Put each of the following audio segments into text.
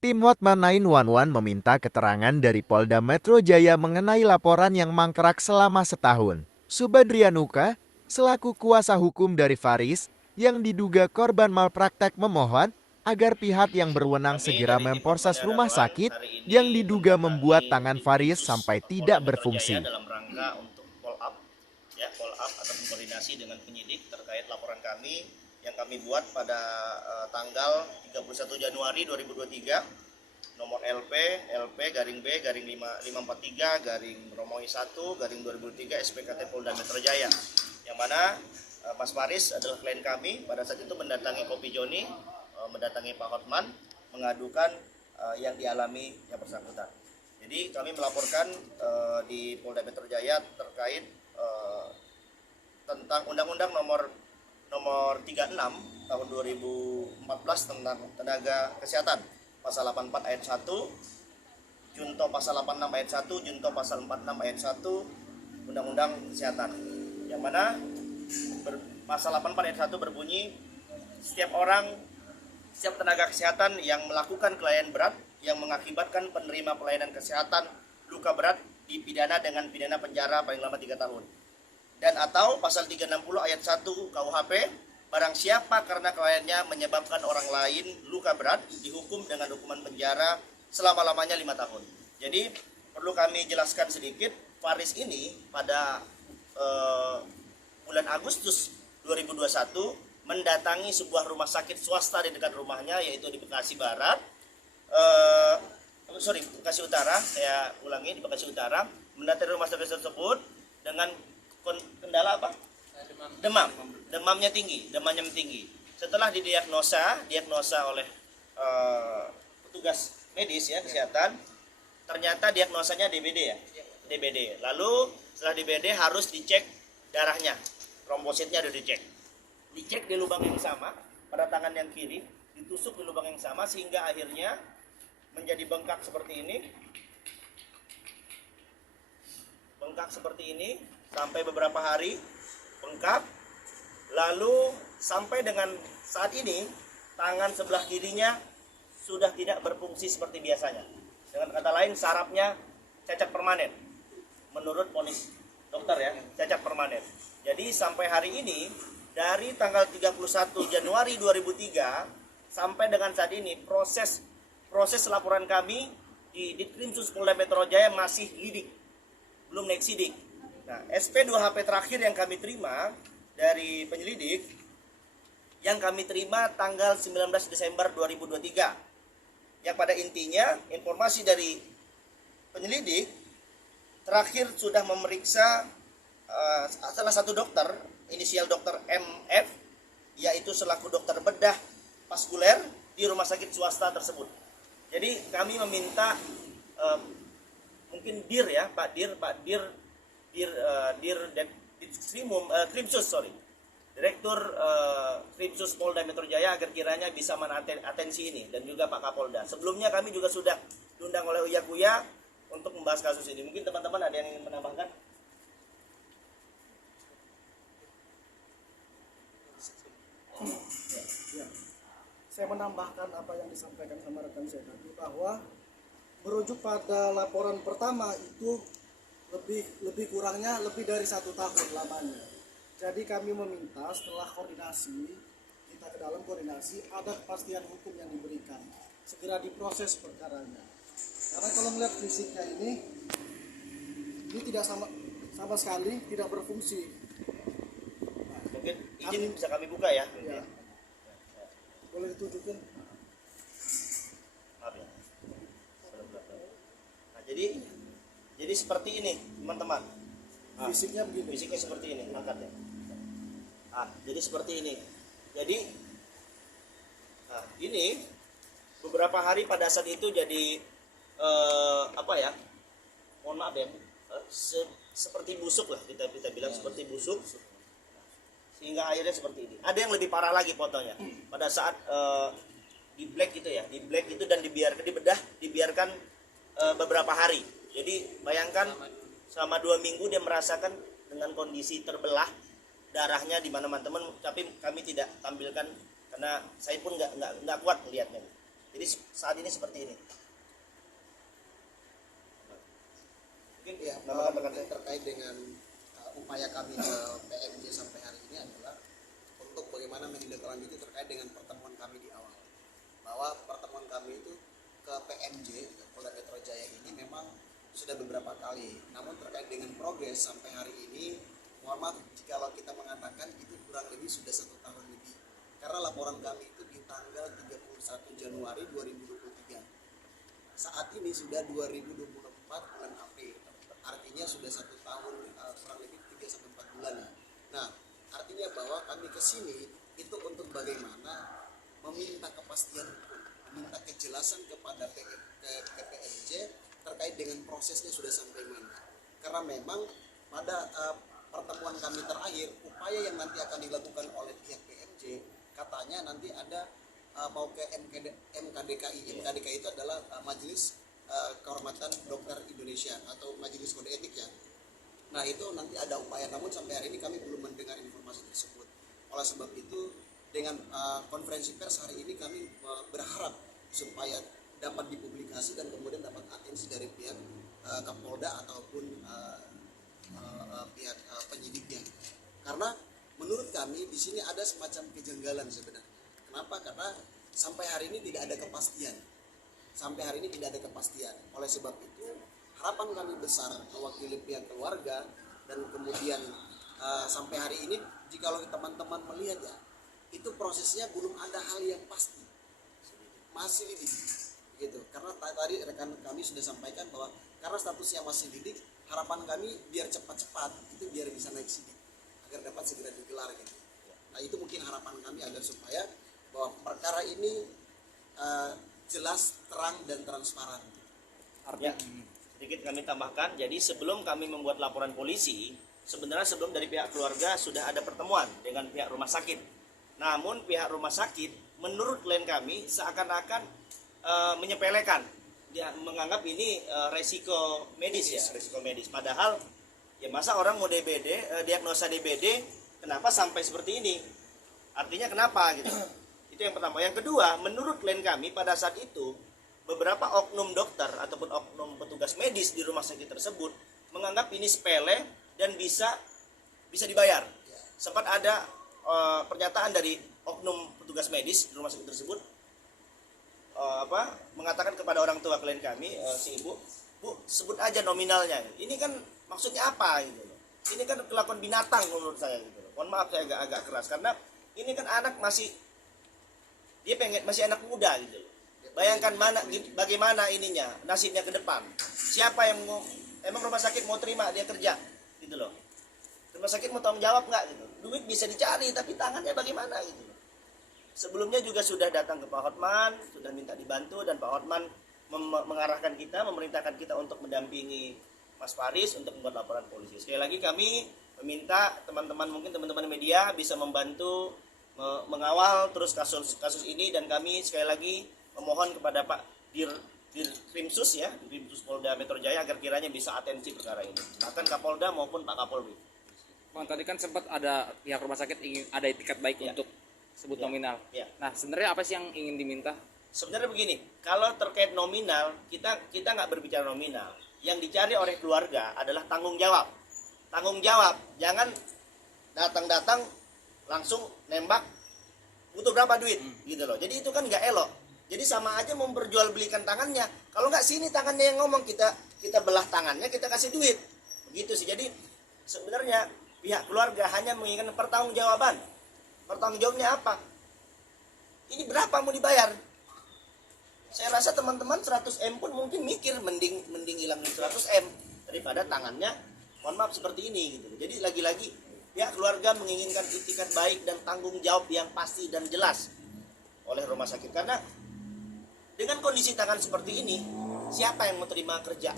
Tim Hotman 911 meminta keterangan dari Polda Metro Jaya mengenai laporan yang mangkrak selama setahun. Subadrianuka, selaku kuasa hukum dari Faris, yang diduga korban malpraktek memohon agar pihak yang berwenang Kami segera dari tim Hotman memproses rumah 911 sakit hari ini yang diduga membuat mendatangi tangan di Faris Krimsus sampai Polda tidak Metro Jaya berfungsi. dalam rangka untuk follow up atau koordinasi dengan penyidik terkait laporan kami yang kami buat pada tanggal 31 Januari 2023 nomor LP garing B garing 543 garing Romawi 1 garing 2003 SPKT Polda Metro Jaya, yang mana Mas Faris adalah klien kami pada saat itu mendatangi Kopi Joni, mendatangi Pak Hotman, mengadukan yang dialami yang bersangkutan. Jadi kami melaporkan di Polda Metro Jaya terkait tentang Undang-Undang nomor 36 tahun 2014 tentang tenaga kesehatan, pasal 84 ayat 1, junto pasal 86 ayat 1, junto pasal 46 ayat 1 Undang-Undang Kesehatan. Yang mana pasal 84 ayat 1 berbunyi, setiap tenaga kesehatan yang melakukan kelainan berat yang mengakibatkan penerima pelayanan kesehatan luka berat dipidana dengan pidana penjara paling lama 3 tahun. Dan atau pasal 360 ayat 1 KUHP, barang siapa karena kliennya menyebabkan orang lain luka berat dihukum dengan hukuman penjara selama-lamanya 5 tahun. Jadi perlu kami jelaskan sedikit, Faris ini pada bulan Agustus 2021 mendatangi sebuah rumah sakit swasta di dekat rumahnya, yaitu di Bekasi Barat, Bekasi Utara, saya ulangi, di Bekasi Utara, mendatangi rumah sakit tersebut dengan kendala apa? Demamnya tinggi. Setelah didiagnosa oleh petugas medis ya kesehatan, ternyata diagnosanya DBD ya, DBD. Lalu setelah DBD harus dicek darahnya, trombositnya udah dicek di lubang yang sama pada tangan yang kiri, ditusuk di lubang yang sama sehingga akhirnya menjadi bengkak seperti ini sampai beberapa hari bengkak. Lalu sampai dengan saat ini tangan sebelah kirinya sudah tidak berfungsi seperti biasanya. Dengan kata lain, sarafnya cacat permanen. Menurut vonis dokter ya, cacat permanen. Jadi sampai hari ini dari tanggal 31 Januari 2003 sampai dengan saat ini proses laporan kami di Ditkrimsus Polda Metro Jaya masih lidik, belum naik sidik. Nah, SP 2HP terakhir yang kami terima dari penyelidik, yang kami terima tanggal 19 Desember 2023. Yang pada intinya informasi dari penyelidik terakhir sudah memeriksa salah satu dokter, inisial dokter MF, yaitu selaku dokter bedah vaskuler di rumah sakit swasta tersebut. Jadi kami meminta mungkin Dir ya, Pak Dir Krimsus, Direktur Krimsus Polda Metro Jaya, agar kiranya bisa menatensi ini, dan juga Pak Kapolda. Sebelumnya kami juga sudah diundang oleh Uya Kuya untuk membahas kasus ini. Mungkin teman-teman ada yang ingin menambahkan? Ya, saya menambahkan apa yang disampaikan sama rekan saya tadi, bahwa merujuk pada laporan pertama itu lebih kurangnya lebih dari 1 tahun lamanya. Jadi kami meminta setelah koordinasi, kita ke dalam koordinasi, ada kepastian hukum yang diberikan, segera diproses perkaranya. Karena kalau melihat fisiknya ini tidak sama sekali tidak berfungsi. Mungkin izin bisa kami buka ya. Ya, boleh ditunjukin. Maaf ya. Nah, jadi seperti ini teman-teman. Nah, Fisiknya begini. fisiknya seperti ini, angkat ya. Jadi seperti ini. Jadi ini beberapa hari pada saat itu jadi mohon maaf ya, seperti busuk lah, kita bilang seperti busuk, sehingga akhirnya seperti ini. Ada yang lebih parah lagi fotonya pada saat di black itu dan dibiarkan beberapa hari. Jadi bayangkan selama 2 minggu dia merasakan dengan kondisi terbelah, darahnya di mana-mana teman, tapi kami tidak tampilkan karena saya pun nggak kuat melihatnya. Jadi saat ini seperti ini. Mungkin Ya, tambahkan rekan saya. terkait dengan upaya kami ke PMJ sampai hari ini adalah untuk bagaimana menindaklanjuti terkait dengan pertemuan kami di awal. Bahwa pertemuan kami itu ke PMJ, ke Polda Metro Jaya ini memang sudah beberapa kali. Namun terkait dengan progres sampai hari ini, mohon maaf jika kita mengatakan itu kurang lebih sudah 1 tahun lebih. Karena laporan kami itu di tanggal 31 Januari 2023. Saat ini sudah 2024 bulan April. Artinya sudah 1 tahun kurang lebih 3-4 bulan ya. Nah, artinya bahwa kami ke sini itu untuk bagaimana meminta kepastian hukum, meminta kejelasan kepada PMJ terkait dengan prosesnya sudah sampai mana. Karena memang pada pertemuan kami terakhir, upaya yang nanti akan dilakukan oleh pihak PMJ katanya nanti ada mau ke MKDKI. MKDKI itu adalah Majelis Kehormatan Dokter Indonesia atau Majelis Kode Etik ya. Nah itu nanti ada upaya, namun sampai hari ini kami belum mendengar informasi tersebut. Oleh sebab itu dengan konferensi pers hari ini kami berharap supaya dapat dipublikasi dan kemudian dapat atensi dari pihak Kapolda ataupun pihak penyidiknya. Karena menurut kami di sini ada semacam kejanggalan sebenarnya. Kenapa? Karena sampai hari ini tidak ada kepastian. Sampai hari ini tidak ada kepastian. Oleh sebab itu harapan kami besar mewakili pihak keluarga dan kemudian sampai hari ini jikalau teman-teman melihat ya, itu prosesnya belum ada hal yang pasti, masih lidik gitu. Karena tadi rekan kami sudah sampaikan bahwa karena statusnya masih lidik, harapan kami biar cepat-cepat itu biar bisa naik sidik agar dapat segera digelar gitu. Nah itu mungkin harapan kami agar supaya bahwa perkara ini jelas, terang dan transparan. Ya, sedikit kami tambahkan. Jadi sebelum kami membuat laporan polisi, sebenarnya sebelum dari pihak keluarga sudah ada pertemuan dengan pihak rumah sakit. Namun pihak rumah sakit menurut klien kami seakan-akan menyepelekan. Dia menganggap ini resiko medis ya, resiko medis. Padahal ya masa orang mau DBD, diagnosa DBD, kenapa sampai seperti ini? Artinya kenapa gitu. Itu yang pertama. Yang kedua, menurut klien kami pada saat itu beberapa oknum dokter ataupun oknum petugas medis di rumah sakit tersebut menganggap ini sepele dan bisa dibayar. Sempat ada pernyataan dari oknum petugas medis di rumah sakit tersebut mengatakan kepada orang tua klien kami, si ibu, Bu, sebut aja nominalnya. Ini kan maksudnya apa gitu loh. Ini kan kelakuan binatang menurut saya gitu loh. Mohon maaf saya agak keras karena ini kan anak masih anak muda gitu loh. Bayangkan bagaimana ininya nasibnya ke depan. Siapa yang mau, emang rumah sakit mau terima dia kerja gitu loh. Rumah sakit mau tanggung jawab nggak gitu. Duit bisa dicari tapi tangannya bagaimana gitu loh. Sebelumnya juga sudah datang ke Pak Hotman, sudah minta dibantu dan Pak Hotman mengarahkan kita, memerintahkan kita untuk mendampingi Mas Faris untuk membuat laporan polisi. Sekali lagi kami meminta teman-teman, mungkin teman-teman media bisa membantu mengawal terus kasus ini, dan kami sekali lagi memohon kepada Pak Dirkrimsus ya, Dirkrimsus Polda Metro Jaya agar kiranya bisa atensi perkara ini. Bahkan Kapolda maupun Pak Kapolri. Bang, tadi kan sempat ada pihak rumah sakit ingin ada etikat baik Ya. untuk sebut Ya. nominal. Ya. Nah, sebenarnya apa sih yang ingin diminta? Sebenarnya begini, kalau terkait nominal, kita nggak berbicara nominal. Yang dicari oleh keluarga adalah tanggung jawab. Tanggung jawab, jangan datang-datang langsung nembak butuh berapa duit gitu loh. Jadi itu kan nggak elok. Jadi sama aja memperjualbelikan tangannya. Kalau nggak sini tangannya yang ngomong, kita belah tangannya, kita kasih duit. Begitu sih. Jadi sebenarnya pihak keluarga hanya menginginkan pertanggungjawaban. Pertanggungjawabnya apa? Ini berapa mau dibayar? Saya rasa teman-teman 100M pun mungkin mikir mending hilangin 100M daripada tangannya mohon maaf seperti ini gitu. Jadi lagi-lagi pihak keluarga menginginkan itikat baik dan tanggung jawab yang pasti dan jelas oleh rumah sakit, karena dengan kondisi tangan seperti ini siapa yang mau terima kerja?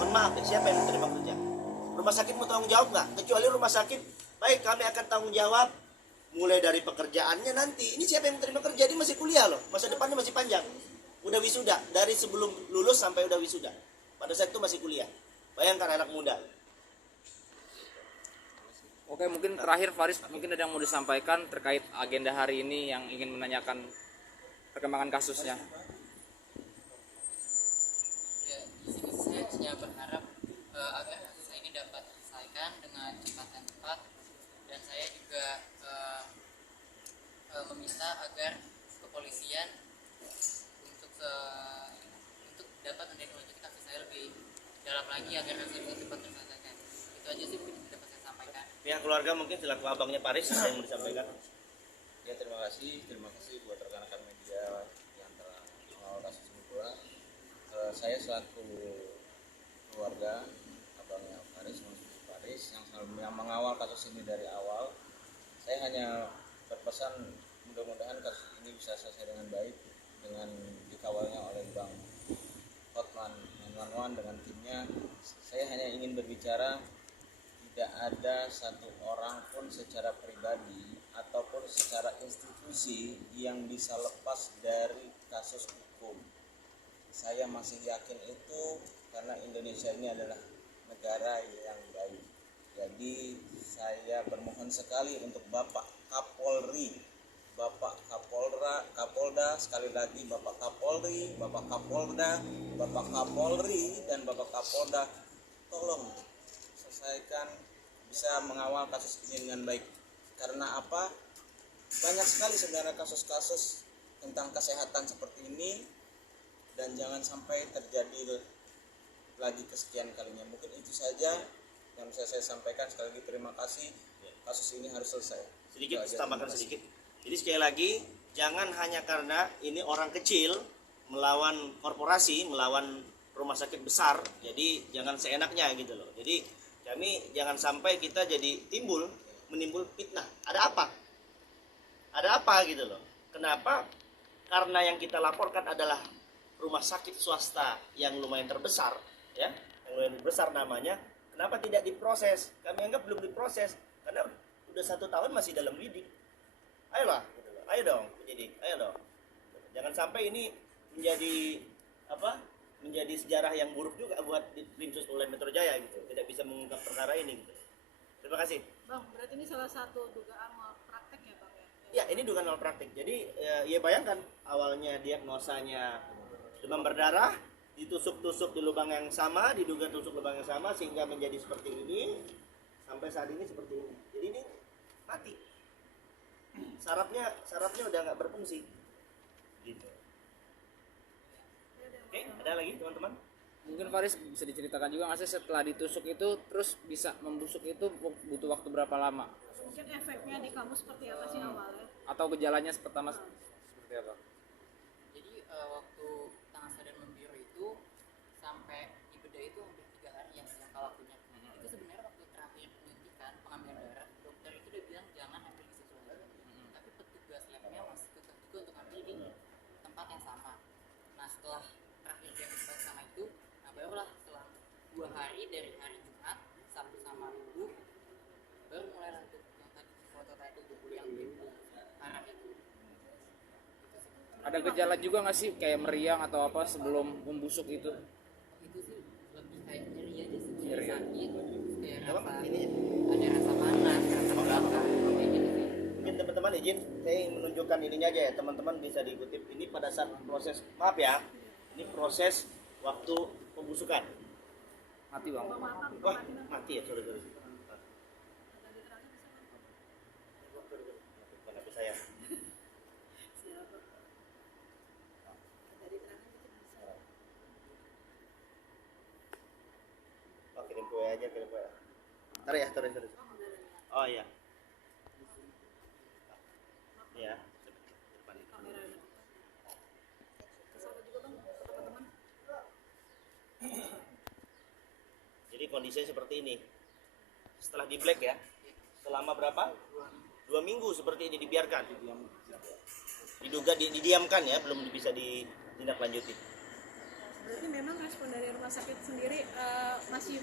Mohon maaf ya, siapa yang mau terima kerja? Rumah sakit mau tanggung jawab nggak? Kecuali rumah sakit, baik kami akan tanggung jawab mulai dari pekerjaannya nanti. Ini siapa yang mau terima kerja? Dia masih kuliah loh, masa depannya masih panjang. Udah wisuda, dari sebelum lulus sampai udah wisuda. Pada saat itu masih kuliah. Bayangkan anak muda. Oke, mungkin terakhir Faris, mungkin ada yang mau disampaikan terkait agenda hari ini yang ingin menanyakan perkembangan kasusnya. hanya berharap agar kasus ini dapat diselesaikan dengan cepat dan tepat, dan saya juga meminta agar kepolisian untuk dapat menindaklanjuti kasus saya lebih dalam lagi agar kasus ini cepat terselesaikan. Itu aja sih mungkin yang dapat saya sampaikan. Pihak keluarga mungkin selaku abangnya Paris ada yang mau disampaikan. Ya, terima kasih buat rekan-rekan media yang telah mengawal kasus ini pula. Saya selaku keluarga abangnya Faris, yang mengawal kasus ini dari awal, saya hanya berpesan mudah-mudahan kasus ini bisa selesai dengan baik dengan dikawalnya oleh Bang Hotman 911 dengan timnya. Saya hanya ingin berbicara, tidak ada satu orang pun secara pribadi ataupun secara institusi yang bisa lepas dari kasus hukum. Saya masih yakin itu karena Indonesia ini adalah negara yang baik. Jadi saya bermohon sekali untuk Bapak Kapolri, Bapak Kapolda, sekali lagi Bapak Kapolri, Bapak Kapolda, Bapak Kapolri, dan Bapak Kapolda, tolong selesaikan, bisa mengawal kasus ini dengan baik. Karena apa? Banyak sekali sebenarnya kasus-kasus tentang kesehatan seperti ini, dan jangan sampai terjadi lagi kesekian kalinya. Mungkin itu saja yang bisa saya sampaikan. Sekali lagi terima kasih, kasus ini harus selesai. Sedikit tambahkan sedikit. Jadi sekali lagi, jangan hanya karena ini orang kecil melawan korporasi, melawan rumah sakit besar, jadi jangan seenaknya gitu loh. Jadi kami jangan sampai kita jadi menimbul fitnah. Ada apa gitu loh. Kenapa? Karena yang kita laporkan adalah rumah sakit swasta yang lumayan terbesar, ya, yang lumayan besar namanya. Kenapa tidak diproses? Kami anggap belum diproses karena udah 1 tahun masih dalam lidik. Ayolah, gitu loh. Ayo dong penyidik, ayo dong. Jangan sampai ini menjadi sejarah yang buruk juga buat tim sus Polda Metro Jaya gitu. Tidak bisa mengungkap perkara ini gitu. Terima kasih. Bang, berarti ini salah satu dugaan malpraktek ya Bang ya? Ya, ini dugaan malpraktik. Jadi ya bayangkan awalnya diagnosanya demam berdarah, ditusuk-tusuk di lubang yang sama, diduga tusuk lubang yang sama sehingga menjadi seperti ini, sampai saat ini seperti ini. Jadi ini mati. Sarafnya udah nggak berfungsi. Gitu. Oke, ada lagi teman-teman? Mungkin Faris bisa diceritakan juga nggak sih setelah ditusuk itu terus bisa membusuk itu butuh waktu berapa lama? Mungkin efeknya di kamu seperti apa sih awalnya? Atau gejalanya pertama seperti apa? Jadi waktu tangan sadar membiru itu sampai di bedah itu hampir 3 hari yang waktunya. Itu sebenarnya waktu terakhir penyuntikan pengambilan darah, dokter itu udah bilang jangan ambil di situ lagi. Tapi petugas labnya masih tetap juga untuk ambil di tempat yang sama. Nah setelah terakhir dia ambil sama itu, nah barulah setelah 2 hari dari hari Jumat, Sabtu sama Minggu, baru mulai lanjut yang tadi foto tadi yang parah itu. Ada gejala juga nggak sih kayak meriang atau apa sebelum membusuk itu? Itu sih lebih kayak nyeri aja sih, Nyeri. sakit, kayak Coba, rasa ini ya. ada rasa panas, rasa belakang, kayak gitu sih. Mungkin teman-teman izin saya ingin menunjukkan ininya aja ya, teman-teman bisa dikutip. Ini pada saat proses, maaf ya, ini proses waktu pembusukan. Mati bang. Wah, mati ya, sorry. Bukan HP saya. Oh, kirim kue aja, kirim kue. Ntar ya, sorry. Oh iya. Iya. Depan itu. Jadi kondisinya seperti ini. Setelah di black ya, selama berapa? 2 minggu seperti ini dibiarkan. Diduga didiamkan ya, belum bisa ditindaklanjuti. Berarti memang respon dari rumah sakit sendiri masih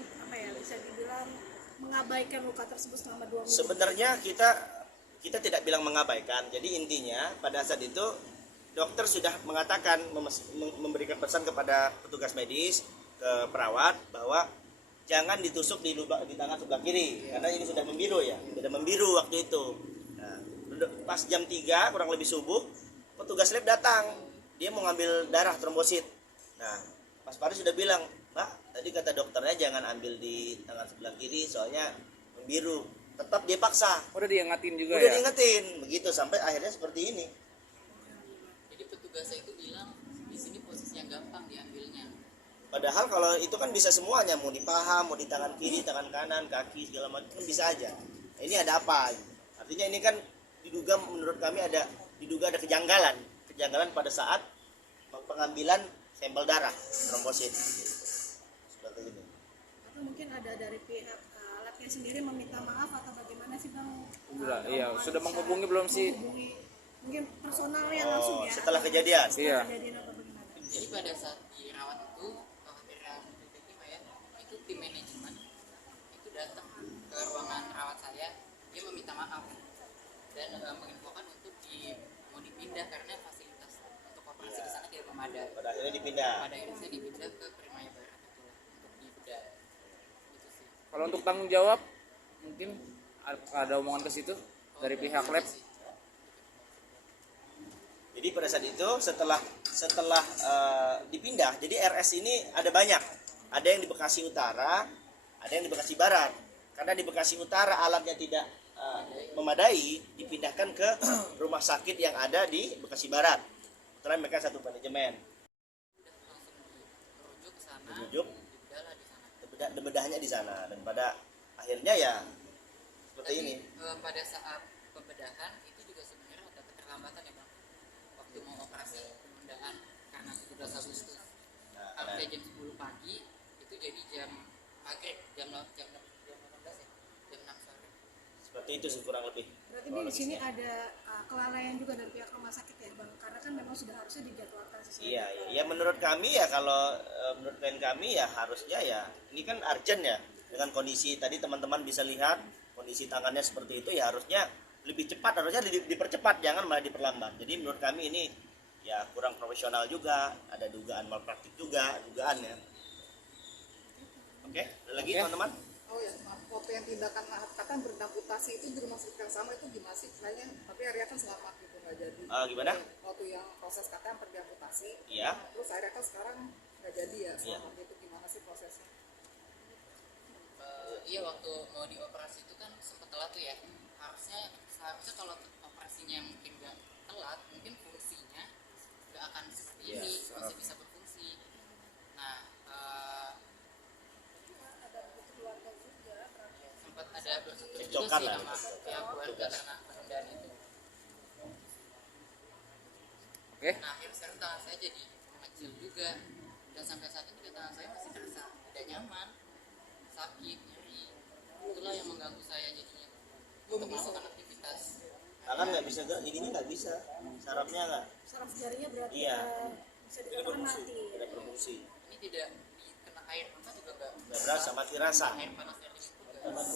bisa dibilang mengabaikan luka tersebut selama 2 minggu. Sebenarnya kita tidak bilang mengabaikan. Jadi intinya pada saat itu dokter sudah mengatakan memberikan pesan kepada petugas medis, ke perawat bahwa jangan ditusuk di tangan sebelah kiri karena ini sudah membiru ya, sudah membiru waktu itu. Nah, pas jam 3 kurang lebih subuh, petugas lab datang, dia mau ngambil darah trombosit. Nah, Mas Faris sudah bilang Mbak, tadi kata dokternya jangan ambil di tangan sebelah kiri soalnya membiru. Tetap dia paksa. Udah diingetin juga Udah ya. diingetin begitu sampai akhirnya seperti ini. Jadi petugasnya itu bilang di sini posisi yang gampang diambilnya. Padahal kalau itu kan bisa semuanya, mau di paha, mau di tangan kiri, tangan kanan, kaki segala macam kan bisa aja. Nah, ini ada apa? Artinya ini kan diduga, menurut kami ada kejanggalan pada saat pengambilan sampel darah trombosit. Seperti ini. Atau mungkin ada dari pihak labnya sendiri meminta maaf atau bagaimana sih bang? Udah, iya, Omongan sudah bisa menghubungi belum sih? menghubungi mungkin personalnya langsung ya. Setelah atau kejadian. setelah Iya. kejadian atau bagaimana? Jadi pada saat dirawat itu kekhawatiran detektif ya, itu tim manajemen itu datang ke ruangan rawat saya, dia meminta maaf dan menginfokan untuk mau dipindah karena fasilitas untuk operasi di sana tidak memadai. Pada akhirnya dipindah. Pada akhirnya saya dipindah ke Primaya Barat itulah untuk dibedah. Itu sih. Kalau untuk tanggung jawab mungkin ada omongan ke situ dari pihak lab. Jadi pada saat itu setelah dipindah, jadi RS ini ada banyak. Ada yang di Bekasi Utara, ada yang di Bekasi Barat. Karena di Bekasi Utara alatnya tidak memadai, dipindahkan ke rumah sakit yang ada di Bekasi Barat. Kebetulan mereka satu manajemen. Langsung dirujuk ke sana, Dirujuk. dibedahlah di sana. Bedahnya di sana dan pada akhirnya ya seperti Tapi ini. pada saat pembedahan itu juga sebenarnya ada keterlambatan ya bang. Waktu mau operasi penundaan karena 17 Agustus. Nah, Harusnya jam 10 pagi itu jadi jam maghrib jam 18 ya, jam 6 sore. seperti itu sih kurang lebih. Berarti di sini ada kelalaian juga dari pihak rumah sakit ya bang, karena kan memang sudah harusnya dijadwalkan sesuai. Iya, iya. Ya menurut kami ya kalau menurut klien kami ya harusnya ya ini kan urgent ya dengan kondisi tadi teman-teman bisa lihat kondisi tangannya seperti itu ya harusnya lebih cepat, harusnya dipercepat jangan malah diperlambat. Jadi menurut kami ini ya kurang profesional juga, ada dugaan malpraktik juga dugaannya. Oke, ada lagi teman-teman? Oh ya, maaf. Waktu yang tindakan katakan beramputasi itu di rumah sakit yang sama itu gimana sih? Kayaknya tapi Arya kan selamat gitu nggak jadi. Gimana? Waktu yang proses katanya pergi amputasi, Iya. terus Arya kan sekarang nggak jadi ya. Iya. Selamat itu gimana sih prosesnya? Iya waktu mau dioperasi itu kan sempat telat tuh ya. Seharusnya kalau operasinya mungkin nggak telat, mungkin fungsinya nggak akan seperti ini, masih bisa berfungsi. Nah, sempat ada bersetuju juga Cekcokan sih lah. sama pihak keluarga karena penundaan itu. Oke. Nah, akhirnya sekarang tangan saya jadi mengecil juga dan sampai saat ini tangan saya masih terasa tidak nyaman, sakit, nyeri. Itulah yang mengganggu saya jadinya untuk melakukan aktivitas. Tangan nggak bisa gerak, ininya nggak bisa, sarafnya nggak. Saraf jarinya berarti Iya. bisa dikatakan mati. Tidak berfungsi. Ini tidak dikena air panas juga Nggak berasa, mati rasa. air panas dari situ enggak.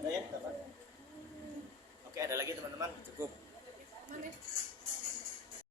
Ada ya, teman? Oke, ada lagi teman-teman. Cukup. Aman ya?